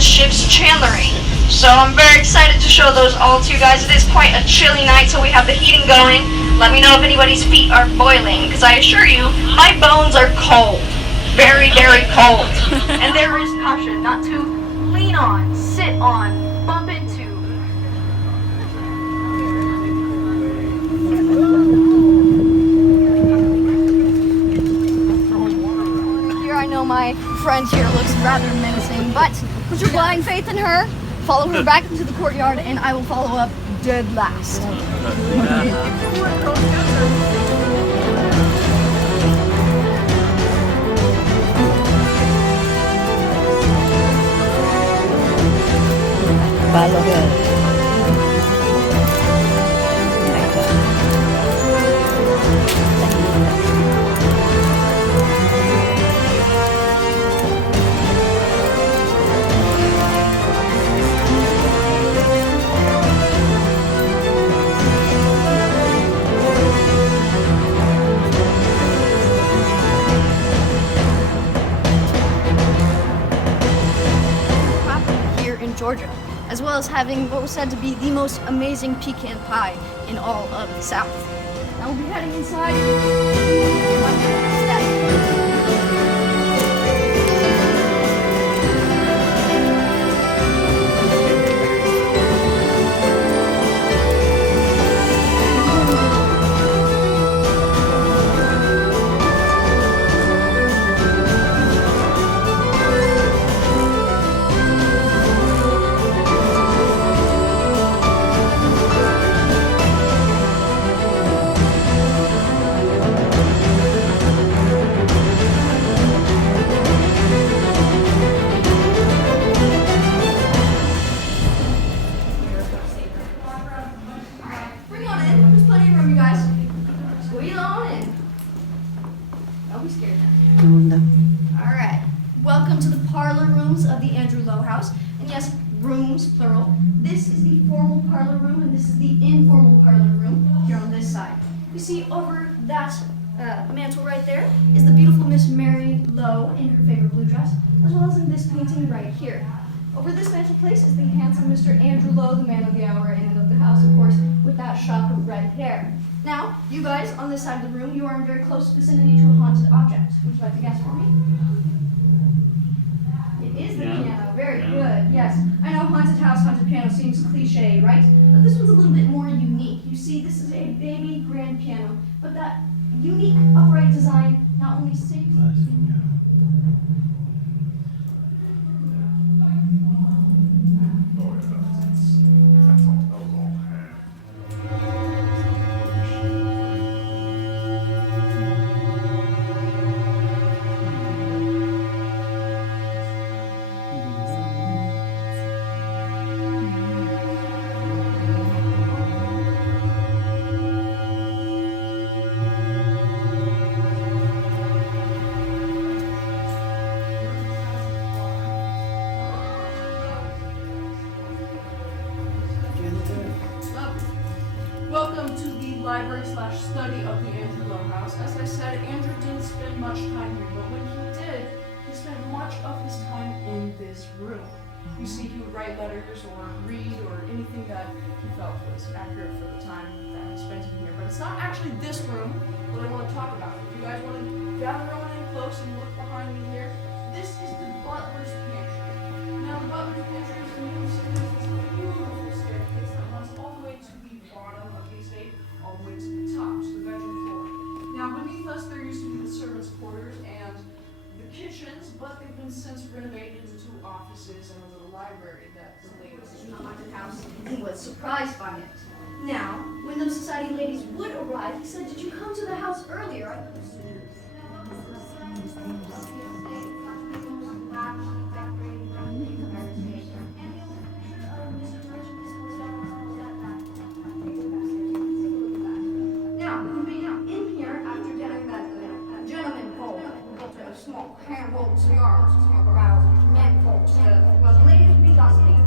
ships chandlering. So I'm very excited to show those all to you guys. It is quite a chilly night, so we have the heating going. Let me know if anybody's feet are boiling, because I assure you, my bones are cold. Very, very cold. And there is caution not to lean on, sit on, bump into. Here I know my friend here looks rather menacing, but put your blind faith in her, follow her back into the courtyard, and I will follow up dead last. Follow her. Here in Georgia, as well as having what was said to be the most amazing pecan pie in all of the South. Now we'll be heading inside. Bring on in. There's plenty of room, you guys. Squeeze on in. Don't be scared now. All right. Welcome to the parlor rooms of the Andrew Lowe House. And yes, rooms, plural. This is the formal parlor room, and this is the informal parlor room here on this side. You see over that mantle right there is the beautiful Miss Mary Lowe in her favorite blue dress, as well as in this painting right here. Over this mantelpiece is the handsome Mr. Andrew Lowe, the man of the hour and of the house, of course, with that shock of red hair. Now, you guys on this side of the room, you are in very close vicinity to a haunted object. Would you like to guess for me? It is the piano. Very good. Yes. I know haunted house, haunted piano seems cliche, right? But this one's a little bit more unique. You see, this is a baby grand piano, but that unique upright design not only saves Welcome to the library/study of the Andrew Lowe House. As I said, Andrew didn't spend much time here, but when he did, he spent much of his time in this room. You see, he would write letters or read or anything that he felt was accurate for the time that he spent in here. But it's not actually this room that I want to talk about. If you guys want to gather on in close and look behind me here, this is the butler's pantry. Now, the butler's pantry is a beautiful staircase that runs all the way to the bottom of the estate, all the way to the top, to the bedroom floor. Now, beneath us, there used to be the servants' quarters and the kitchens, but they've been since renovated into offices and a little library that the ladies in the haunted house and was surprised by it. Now, when those society ladies would arrive, he said, "Did you come to the house earlier?" Now, in here, after getting that gentleman pulled a small hand-rolled cigars around men folks, well, the ladies would be gossiping.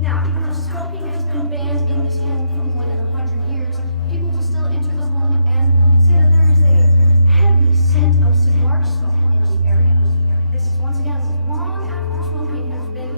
Now, even though smoking has been banned in this home for more than 100 years, people will still enter the home and say that there is a heavy scent of cigar smoke in the area. This is once again long after smoking has been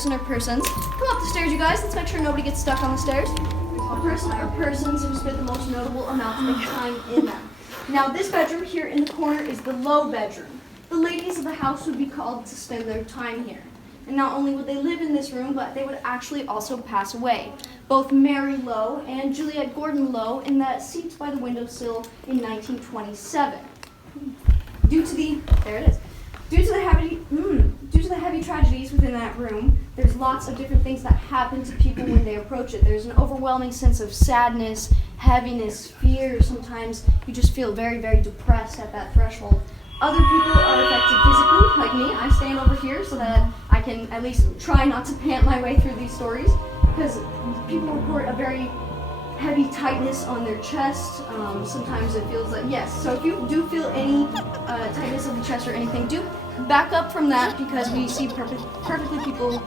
person or persons. Come up the stairs, you guys. Let's make sure nobody gets stuck on the stairs. A person or persons who spent the most notable amount of time in them. Now, this bedroom here in the corner is the low bedroom. The ladies of the house would be called to spend their time here. And not only would they live in this room, but they would actually also pass away. Both Mary Lowe and Juliet Gordon Lowe in that seat by the windowsill in 1927. Due to the heavy tragedies within that room, there's lots of different things that happen to people when they approach it. There's an overwhelming sense of sadness, heaviness, fear. Sometimes you just feel very, very depressed at that threshold. Other people are affected physically, like me. I stand over here so that I can at least try not to pant my way through these stories, because people report a very heavy tightness on their chest. Sometimes it feels like, yes. So if you do feel any tightness of the chest or anything, do back up from that, because we see healthy people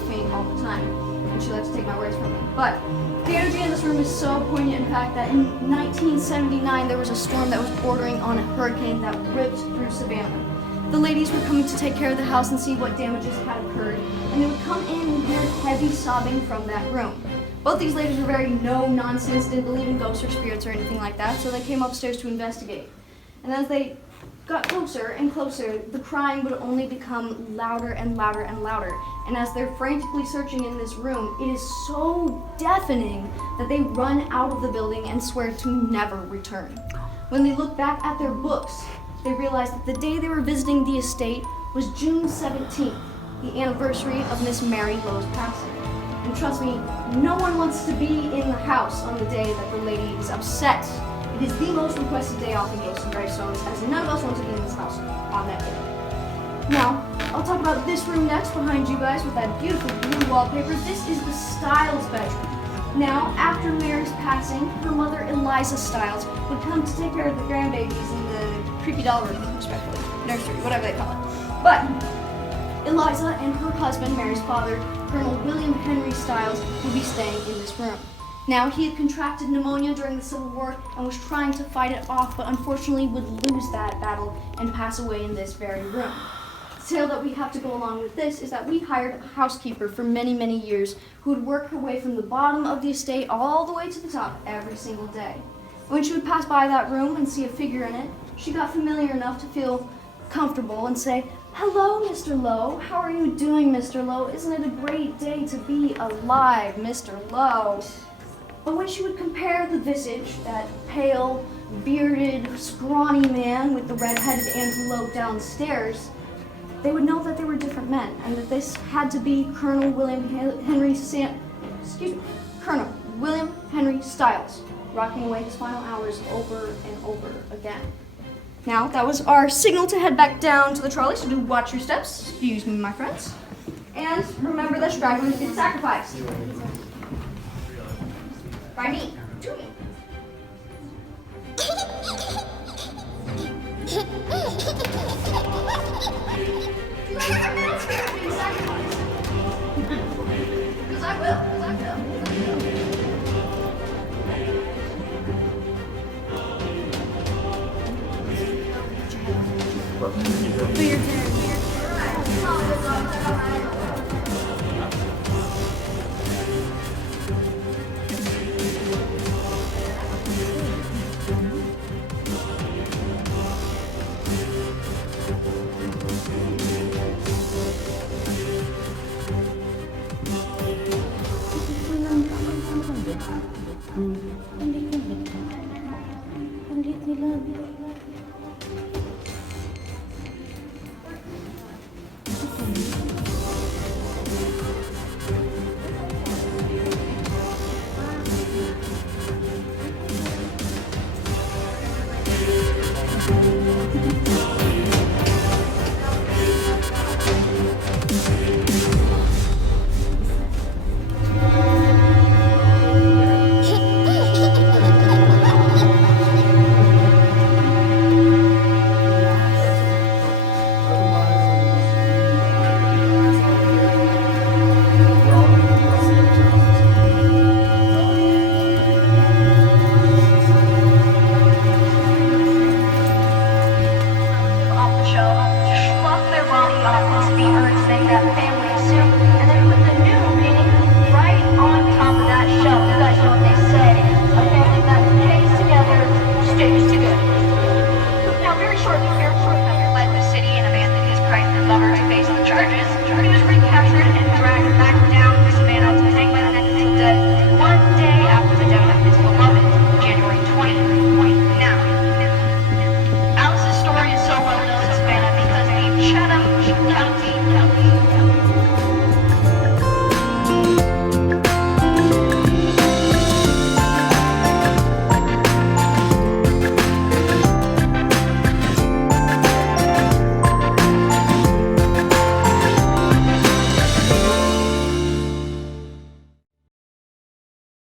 faint all the time. And she likes to take my words from me. But the energy in this room is so poignant, in fact, that in 1979 there was a storm that was bordering on a hurricane that ripped through Savannah. The ladies were coming to take care of the house and see what damages had occurred, and they would come in and hear heavy sobbing from that room. Both these ladies were very no-nonsense, didn't believe in ghosts or spirits or anything like that, so they came upstairs to investigate. And as they got closer and closer, the crying would only become louder and louder and louder. And as they're frantically searching in this room, it is so deafening that they run out of the building and swear to never return. When they look back at their books, they realize that the day they were visiting the estate was June 17th, the anniversary of Miss Mary Lowe's passing. And trust me, no one wants to be in the house on the day that the lady is upset. It is the most requested day off in Ghosts and Gravestones, as none of us want to be in this house on that day. Now, I'll talk about this room next behind you guys with that beautiful blue wallpaper. This is the Stiles bedroom. Now, after Mary's passing, her mother, Eliza Stiles, would come to take care of the grandbabies in the creepy doll room, respectively, nursery, whatever they call it. But Eliza and her husband, Mary's father, Colonel William Henry Stiles, would be staying in this room. Now, he had contracted pneumonia during the Civil War and was trying to fight it off, but unfortunately would lose that battle and pass away in this very room. The tale that we have to go along with this is that we hired a housekeeper for many, many years who would work her way from the bottom of the estate all the way to the top every single day. When she would pass by that room and see a figure in it, she got familiar enough to feel comfortable and say, "Hello, Mr. Lowe. How are you doing, Mr. Lowe? Isn't it a great day to be alive, Mr. Lowe?" But when she would compare the visage, that pale, bearded, scrawny man with the red-headed Andrew Lowe downstairs, they would know that they were different men, and that this had to be Colonel William Henry Stiles, rocking away his final hours over and over again. Now, that was our signal to head back down to the trolley, so do watch your steps. Excuse me, my friends. And remember that stragglers get sacrificed. By me. To me. Because I will. But you're very weird. Kulit nila.